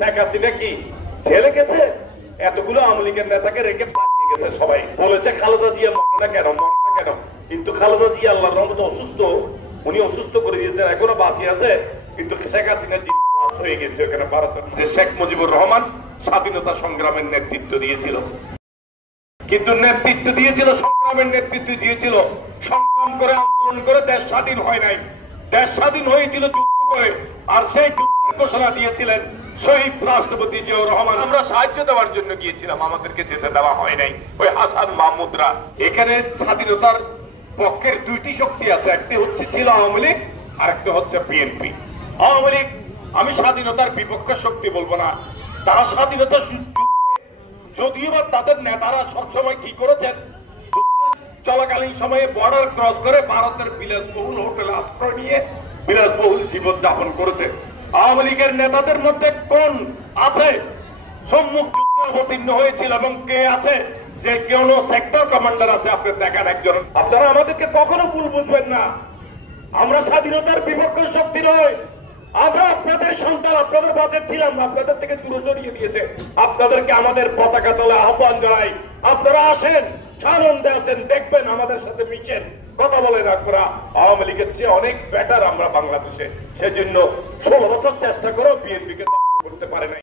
শেখ হাসিনা কি জেলে গেছে? এতগুলো আওয়ামী লীগের নেতাকে রেখে পালিয়ে গেছে। সবাই বলেছে খালেদা জিয়া মরে না কেন, কিন্তু খালেদা জিয়া আল্লাহর রহমতে অসুস্থ, উনি অসুস্থ করে দিয়েছেন, এখনো বাঁচি আছে। কিন্তু শেখ হাসিনা জিন্দাবাদ হয়ে গেছে ওখানে ভারতের। শেখ মুজিবুর রহমান স্বাধীনতা সংগ্রামের নেতৃত্ব দিয়েছিল, কিন্তু নেতৃত্ব দিয়েছিল, সংগ্রামের নেতৃত্ব দিয়েছিল, সংগ্রাম করে আন্দোলন করে দেশ স্বাধীন হয় নাই। দেশ স্বাধীন হয়েছিল যুদ্ধ করে, আর সেই যুদ্ধের ঘোষণা দিয়েছিলেন শহীদ রাষ্ট্রপতি জিয়াউর রহমান। আমরা সাহায্য দেওয়ার জন্য গিয়েছিলাম, আমাদেরকে যেতে দেওয়া হয় নাই ওই হাসান মাহমুদরা। এখানে স্বাধীনতার পক্ষের দুইটি শক্তি আছে, একটি হচ্ছে ছিল আওয়ামী লীগ, আর একটা হচ্ছে বিএনপি। আওয়ামী লীগ আমি স্বাধীনতার বিপক্ষের শক্তি বলবো না, তারা স্বাধীনতা যদিও বা তাদের নেতারা সবসময় কি করেছেন, চলাকালীন সময়ে বর্ডার ক্রস করে ভারতের বিলাসবহুল হোটেলে আশ্রয় নিয়ে বিলাসবহুল জীবন যাপন করেছে। আওয়ামী লীগের নেতাদের মধ্যে কোন আছে সম্মুখ যুদ্ধে অবতীর্ণ হয়েছিল এবং কে আছে যে কোন সেক্টর কমান্ডার আছে? আপনি দেখেন একজন। আপনারা আমাদেরকে কখনো ভুল বুঝবেন না, আমরা স্বাধীনতার বিপক্ষের শক্তি নয়। আমরা আপনাদের সন্তান, আপনাদের বাজেট ছিলাম, আপনাদের থেকে দূরে সরিয়ে দিয়েছে। আপনাদেরকে আমাদের পতাকা তলে আহ্বান জানাই, আপনারা আসেন, সানন্দে আছেন, দেখবেন, আমাদের সাথে মিশেন, কথা বলেন। আপনারা আওয়ামী লীগের চেয়ে অনেক বেটার আমরা বাংলাদেশে। সেজন্য 16 বছর চেষ্টা করেও বিএনপিকে করতে পারে নাই।